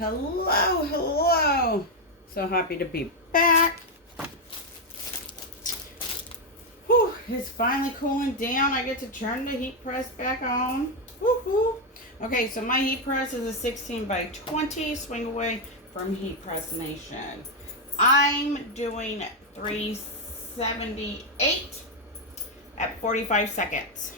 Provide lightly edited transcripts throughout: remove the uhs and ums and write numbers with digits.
Hello, hello. So happy to be back. Whew, it's finally cooling down. I get to turn the heat press back on. Woohoo. Okay, so my heat press is a 16 by 20 swing away from Heat Press Nation. I'm doing 378 at 45 seconds.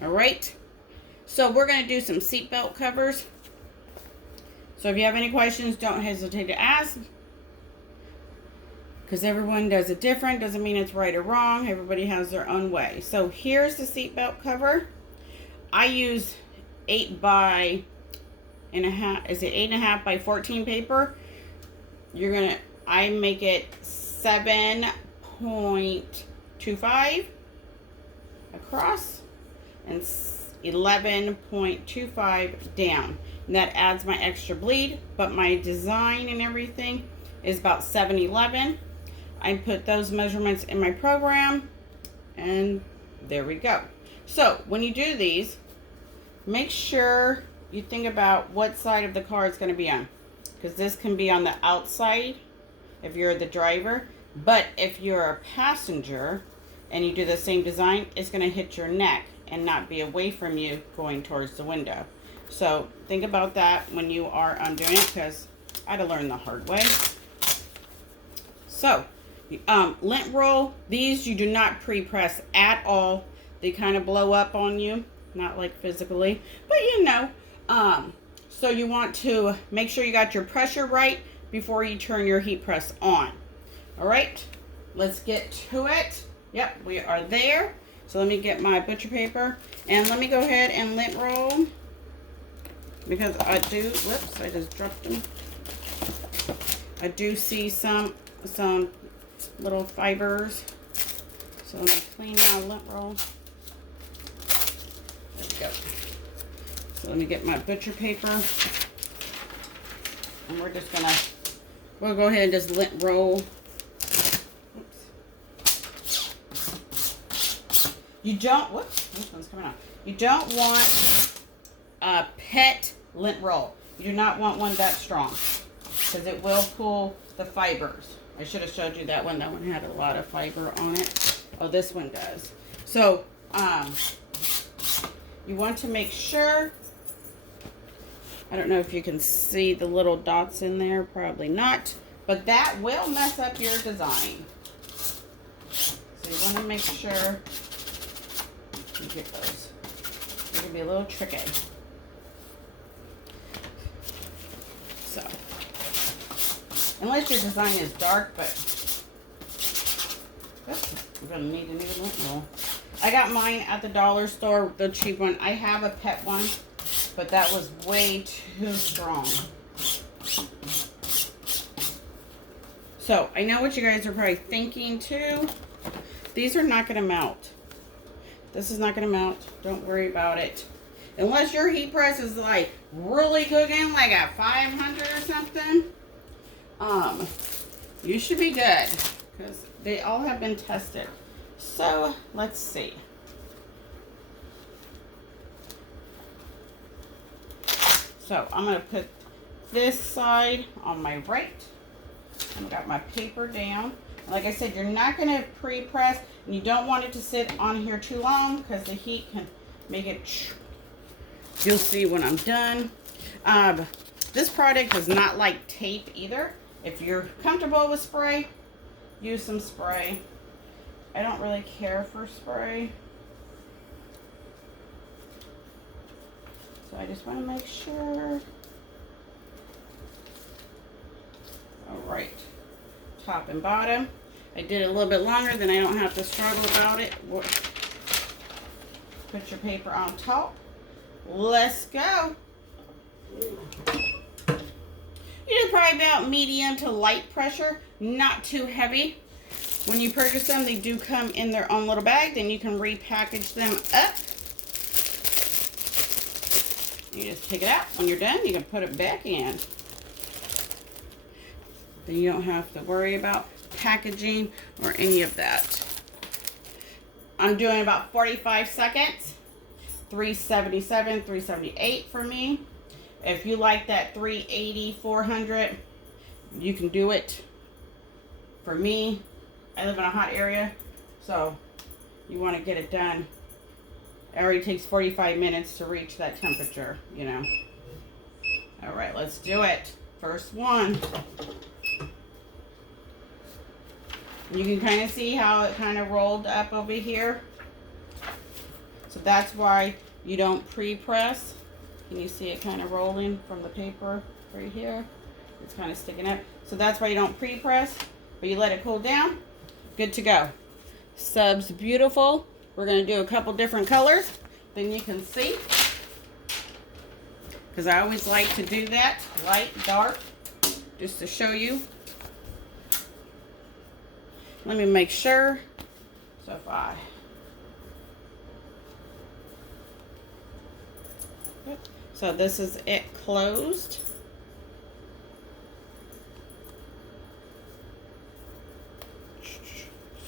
All right. So we're going to do some seatbelt covers. So if you have any questions, don't hesitate to ask. Because everyone does it different. Doesn't mean it's right or wrong. Everybody has their own way. So here's the seatbelt cover. I use 8 by and a half. Is it 8.5 by 14 paper? I make it 7.25 across and 11.25 down. And that adds my extra bleed, but my design and everything is about 7/11. I put those measurements in my program, and there we go. So when you do these, make sure you think about what side of the car it's going to be on, because this can be on the outside if you're the driver, but if you're a passenger and you do the same design, it's going to hit your neck and not be away from you going towards the window. So think about that when you are doing it, because I had to learn the hard way. So lint roll, these you do not pre-press at all. They kind of blow up on you, not like physically, but you know. So you want to make sure you got your pressure right before you turn your heat press on. All right, let's get to it. Yep, we are there. So let me get my butcher paper and let me go ahead and lint roll, because I do, whoops, I just dropped them. I do see some little fibers. So let me clean my lint roll. There we go. So let me get my butcher paper. And we'll go ahead and just lint roll. You don't, whoops, this one's coming out. You don't want a pet lint roll. You do not want one that strong, because it will pull the fibers. I should have showed you that one. That one had a lot of fiber on it. Oh, this one does. So, you want to make sure, I don't know if you can see the little dots in there, probably not, but that will mess up your design. So you want to make sure you get those. It can be a little tricky. So, unless your design is dark, but we're going to need a new lint roll. I got mine at the dollar store, the cheap one. I have a pet one, but that was way too strong. So, I know what you guys are probably thinking too. These are not going to melt. This is not going to melt. Don't worry about it. Unless your heat press is like really cooking, like at 500 or something, you should be good, because they all have been tested. So let's see. So I'm going to put this side on my right. I've got my paper down. Like I said, you're not going to pre-press, and you don't want it to sit on here too long, because the heat can make it. You'll see when I'm done. This product is not like tape either. If you're comfortable with spray, use some spray. I don't really care for spray. So I just want to make sure. All right. Top and bottom. I did it a little bit longer, then I don't have to struggle about it. Put your paper on top. Let's go. You do probably about medium to light pressure, not too heavy. When you purchase them, they do come in their own little bag. Then you can repackage them up. You just take it out. When you're done, you can put it back in. Then you don't have to worry about packaging or any of that. I'm doing about 45 seconds. 377, 378 for me. If you like that 380, 400, you can do it. For me, I live in a hot area, so you want to get it done. It already takes 45 minutes to reach that temperature, you know. All right, let's do it. First one. You can kind of see how it kind of rolled up over here. So that's why you don't pre-press. Can you see it kind of rolling from the paper right here? It's kind of sticking up. So that's why you don't pre-press, but you let it cool down. Good to go. Sub's beautiful. We're going to do a couple different colors. Then you can see. Because I always like to do that. Light, dark. Just to show you. Let me make sure. So if I... So this is it closed.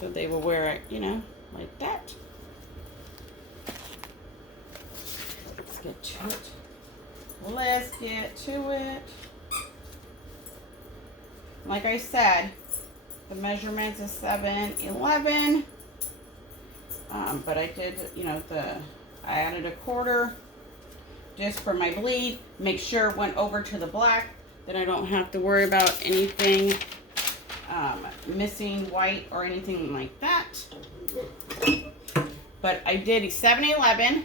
So they will wear it, you know, like that. Let's get to it. Let's get to it. Like I said, the measurements is 7'11". But I did, you know, I added a quarter just for my bleed. Make sure it went over to the black. Then I don't have to worry about anything missing white or anything like that. But I did a 7'11",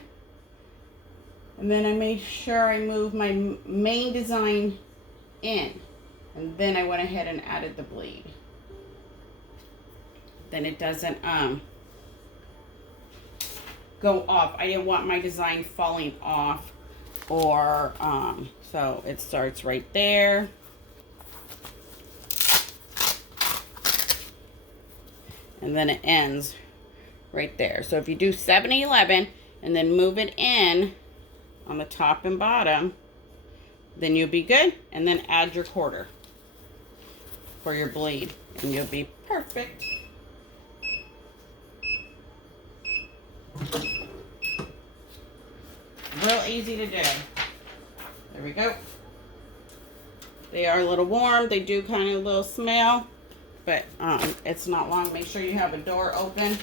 and then I made sure I moved my main design in, and then I went ahead and added the bleed. Then it doesn't go off. I didn't want my design falling off, or so it starts right there. And then it ends right there. So if you do 7'11" and then move it in on the top and bottom, then you'll be good. And then add your quarter for your bleed, and you'll be perfect. Real easy to do. There we go. They are a little warm. They do kind of a little smell. But it's not long. Make sure you have a door open.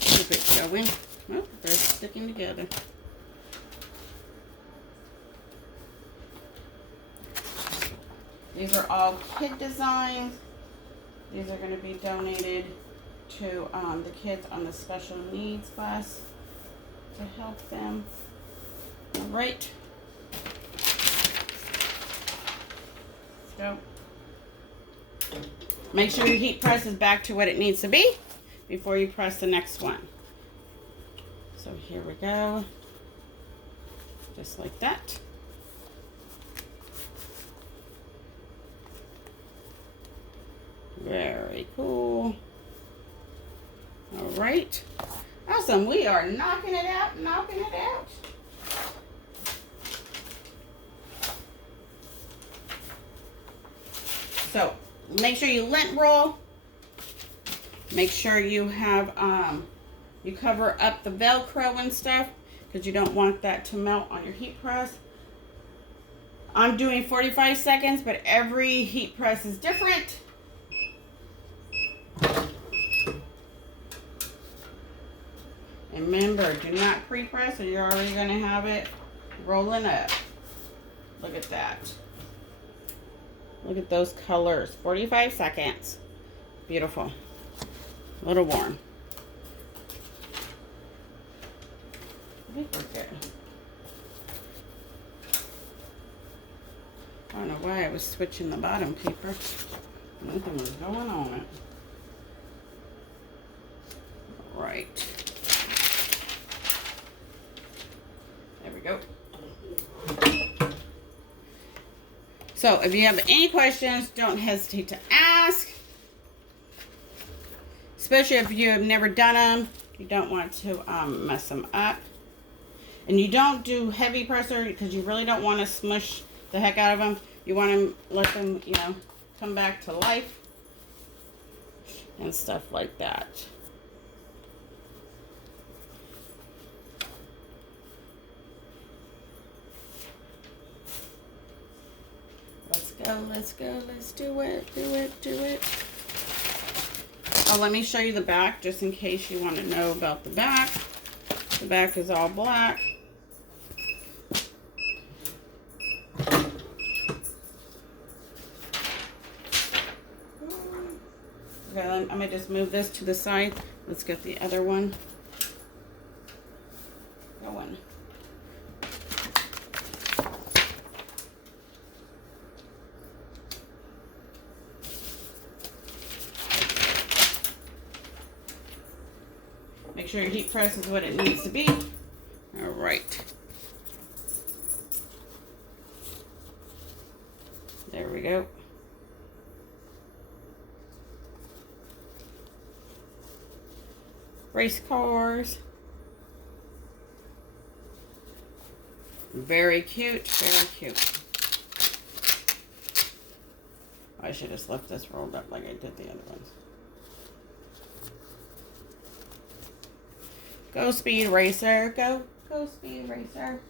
Keep it going. Oh, they're sticking together. These are all kid designs. These are going to be donated to the kids on the special needs bus to help them. All right. Go. Make sure your heat press is back to what it needs to be before you press the next one. So here we go. Just like that. Very cool. All right. Awesome. We are knocking it out, knocking it out. So make sure you lint roll. Make sure you have you cover up the Velcro and stuff, because you don't want that to melt on your heat press. I'm doing 45 seconds, but every heat press is different. And remember, do not pre-press or you're already going to have it rolling up. Look at that. Look at those colors. 45 seconds. Beautiful. A little warm. I think we're good. I don't know why I was switching the bottom paper. Nothing was going on it. All right. There we go. So if you have any questions, don't hesitate to ask. Especially if you have never done them. You don't want to mess them up. And you don't do heavy presser because you really don't want to smush the heck out of them. You want to let them, you know, come back to life and stuff like that. go, let's go, let's do it, do it, do it. Oh, let me show you the back, just in case you want to know about the back. The back is all black. Okay, I'm going to just move this to the side. Let's get the other one going. Make sure your heat press is what it needs to be. All right. There we go. Race cars. Very cute, very cute. I should have left this rolled up like I did the other ones. Go Speed Racer. Go Speed Racer.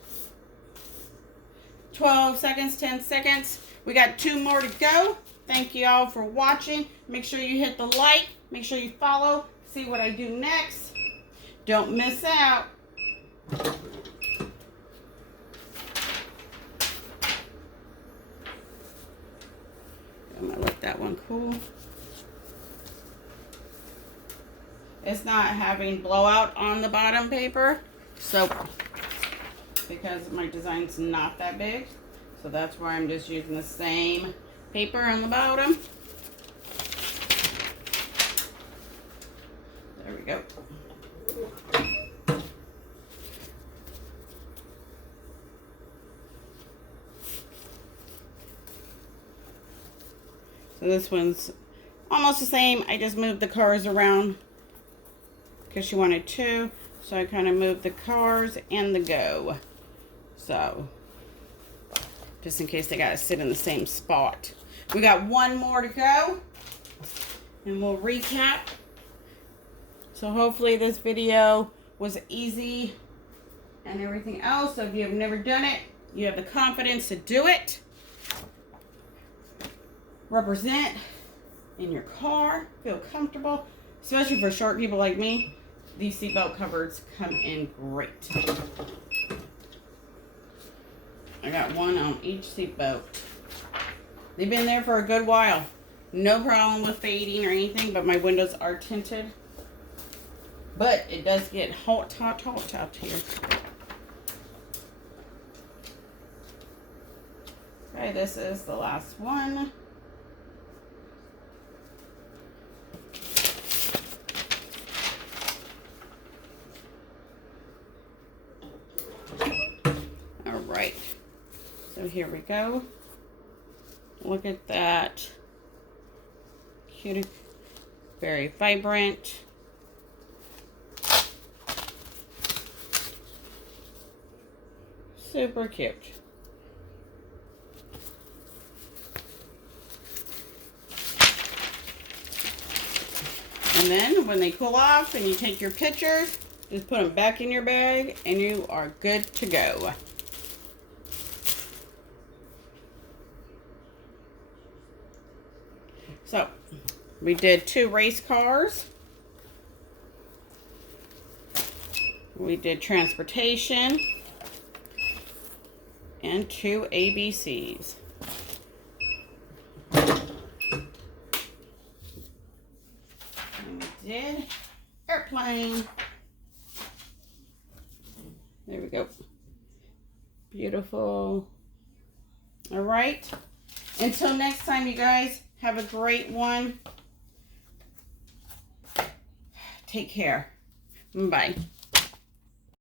12 seconds, 10 seconds. We got 2 more to go. Thank you all for watching. Make sure you hit the like. Make sure you follow. See what I do next. Don't miss out. I'm gonna let that one cool. It's not having blowout on the bottom paper, so because my design's not that big, so that's why I'm just using the same paper on the bottom. There we go. So this one's almost the same. I just moved the cars around because she wanted 2. So I kind of moved the cars and the go. So just in case they got to sit in the same spot. We got 1 more to go. And we'll recap. So hopefully this video was easy and everything else. So if you have never done it, you have the confidence to do it. Represent in your car. Feel comfortable. Especially for short people like me. These seatbelt covers come in great. I got 1 on each seatbelt. They've been there for a good while. No problem with fading or anything, but my windows are tinted. But it does get hot out here. Okay, this is the last one. All right. So here we go. Look at that. Cute. Very vibrant. Super cute. And then when they cool off and you take your pictures, just put them back in your bag and you are good to go. So we did 2 race cars. We did transportation. And 2 ABCs. And we did airplane. There we go. Beautiful. All right. Until next time, you guys, have a great one. Take care. Bye.